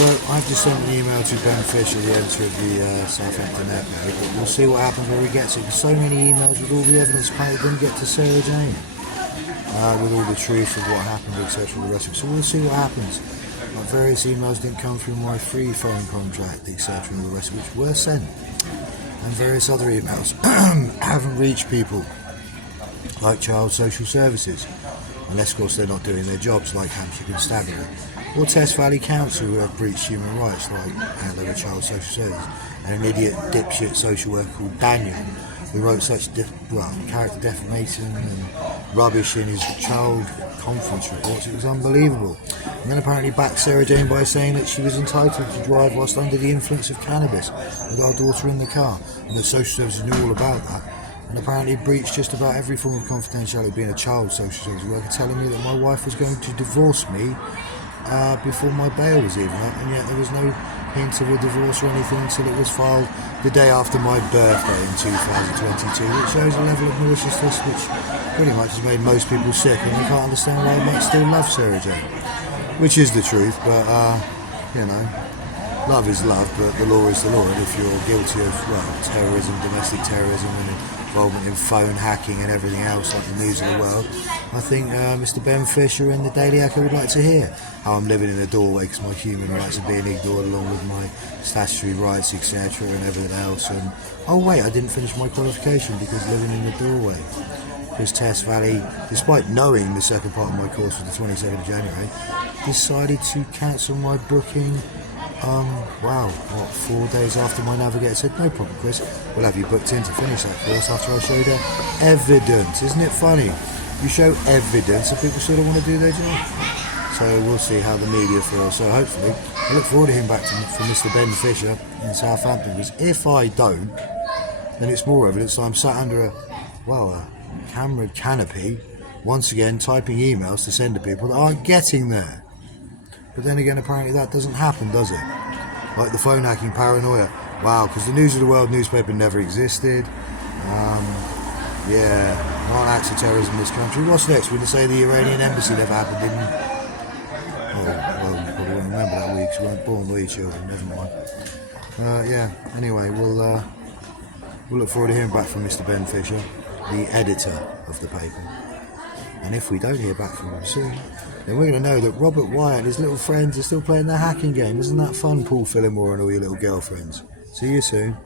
So I've just sent an email to Ben Fisher, the editor of the Southampton Network, but we'll see what happens where he gets it. There's so many emails with all the evidence apparently didn't get to Sarah Jane, with all the truth of what happened, etc. The rest of it. So we'll see what happens. Like various emails didn't come through my free phone contract, etc. and the rest of which were sent. And various other emails haven't reached people, like Child Social Services, unless of course they're not doing their jobs, like Hampshire Constabulary, or Test Valley Council, who have breached human rights, like Handler of Child Social Services, and an idiot dipshit social worker called Daniel, who wrote such character defamation and rubbish in his child conference reports. It was unbelievable. And then apparently backed Sarah Jane by saying that she was entitled to drive whilst under the influence of cannabis with our daughter in the car, and that social services knew all about that. And apparently breached just about every form of confidentiality, being a child social services worker, telling me that my wife was going to divorce me before my bail was even up, and yet there was no hint of a divorce or anything until it was filed the day after my birthday in 2022, which shows a level of maliciousness which pretty much has made most people sick, and they can't understand why I might still love Sarah Jane, which is the truth. But you know, love is love, but the law is the law, and if you're guilty of terrorism, domestic terrorism, and involvement in phone hacking and everything else like the news of the world, I think Mr. Ben Fisher in the Daily Echo would like to hear how I'm living in a doorway because my human rights are being ignored along with my statutory rights, etc. and everything else. And oh wait, I didn't finish my qualification because living in the doorway. Because Test Valley, despite knowing the second part of my course for the 22nd of January, decided to cancel my booking 4 days after my navigator said, no problem Chris, we'll have you booked in to finish that course after I showed her evidence. Isn't it funny? You show evidence and people sort of want to do their job. So we'll see how the media feels. So hopefully, I look forward to hearing back from Mr. Ben Fisher in Southampton, because if I don't, then it's more evidence that I'm sat under a camera canopy, once again typing emails to send to people that aren't getting there. But then again, apparently that doesn't happen, does it? Like the phone hacking paranoia. Wow, because the News of the World newspaper never existed. Not acts of terrorism in this country. What's next? We're going to say the Iranian embassy never happened, didn't you? You probably won't remember that week, because you weren't born, were you, children? Never mind. Anyway, we'll look forward to hearing back from Mr. Ben Fisher, the editor of the paper. And if we don't hear back from him soon, then we're going to know that Robert Wyatt and his little friends are still playing their hacking game. Isn't that fun, Paul Fillimore and all your little girlfriends? See you soon.